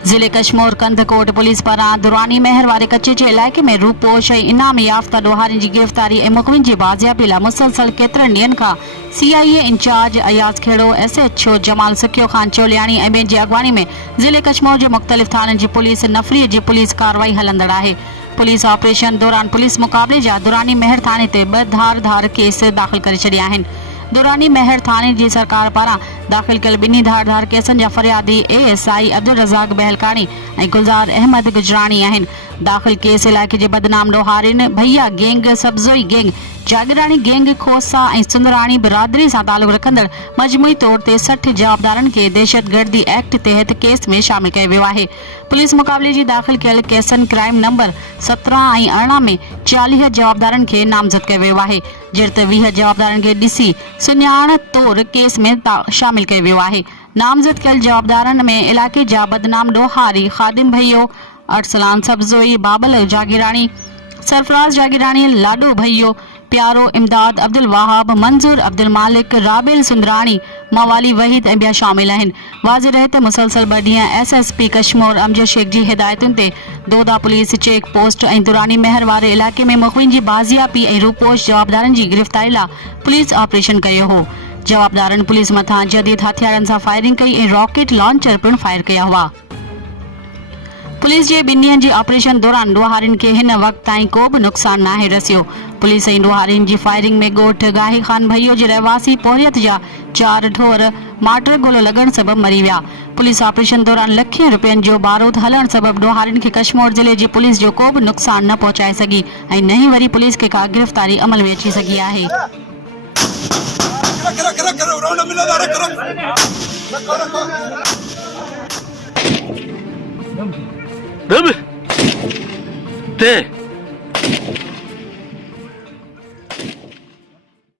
जिले कश्मीर कंधकोट पुलिस पारां दुरानी महर वारे कच्चे जे इलाइक़े में रूपोश ऐं इनाम याफ़्ता ॾोहारियुनि जी गिरफ़्तारी ऐं मुख़बिन जी बाज़ियाबी लाइ मुसलसल केतिरनि ॾींहंनि खां CIA इंचार्ज अयाज़ खेड़ो SHO जमाल सुखियो ख़ान चोलियाणी ऐं ॿियनि जी अॻवानी में ज़िले कश्मीर जे मुख़्तलिफ़ थाननि जी पुलिस नफ़रीअ जी पुलिस कार्रवाई हलंदड़ आहे। पुलिस ऑपरेशन दौरान पुलिस मुक़ाबले जा दुरानी महर थाने ते 2 धार केस दाख़िल करे छॾिया आहिनि। दुरानी महर थाने जी सरकार पारां दाख़िल कयल 2 धार केसनि जा फरियादी ASI अब्दुल रज़ाक बहलकानी ऐं गुलज़ार अहमद गुजरानी आहिनि। दाख़िल केस इलाइक़े जे बदनाम ॾोहारियुनि भैया गैंग, सब्ज़ोई गैंग, जागीरानी गैंग, खोसा ऐं सुंदराणी बिरादरी सां तालुक़ रखंदड़ मजमूई तौर ते 60 जवाबदारनि खे दहशतगर्दी एक्ट तहत केस में शामिल कयो वियो आहे। पुलिस मुक़ाबले जी दाख़िल कयल केसनि क्राइम नंबर 17 ऐं 18 में 40 जवाबदारनि खे नामज़द कयो वियो आहे। जिर्त 20 जवाबदारनि खे ॾिसी सुञाण तौर केस में शामिल कयो वियो आहे। नामज़द कयल जवाबदारनि में इलाइक़े जा बदनाम ॾोहारी ख़ादिम भइयो, अरसलान सब्ज़ोई, बाबल जागीरानी, सरफराज जागीरानी, लाडो भइयो, प्यारो, इमदाद अब्दुल वहाब, मंजूर अब्दुल मालिक, राबेल सुंदराणी, मवाली वहीद ऐं ॿिया शामिल आहिनि। वाज़े रहे त मुसलसल 2 ॾींहं SSP कश्मीर अमजद शेख जी हिदायतुनि ते दोदा पुलिस चेक पोस्ट ऐं दुरानी महर वारे इलाइक़े में मुख़बिन जी बाज़ियाबी ऐं रूपोश जवाबदारनि जी गिरफ़्तारी लाइ पुलिस ऑपरेशन कयो हो। जवाबदारनि पुलिस मथां जदीद हथियारनि सां फायरिंग कई ऐं रॉकेट लॉन्चर पिणु फायर कया हुआ। पुलिस जे 2 ॾींहनि जी ऑपरेशन दौरान ॾोहारियुनि खे हिन वक़्त ताईं को बि नुक़सानु नाहे रसियो। पुलिस ऐं ॾोहारियुनि जी फायरिंग में ॻोठ गाही ख़ान भइयो जे रहवासी पोरियत जा 4 ढोर माटर गोलो लॻण सबबि मरी विया। पुलिस ऑपरेशन दौरान लखें रुपयनि जो बारूद हलण सबबि ॾोहारियुनि खे कश्मीर ज़िले जी पुलिस जो को बि नुक़सानु न पहुचाए सघी ऐं न ई वरी पुलिस खे का गिरफ़्तारी अमल में अची सघी आहे। ते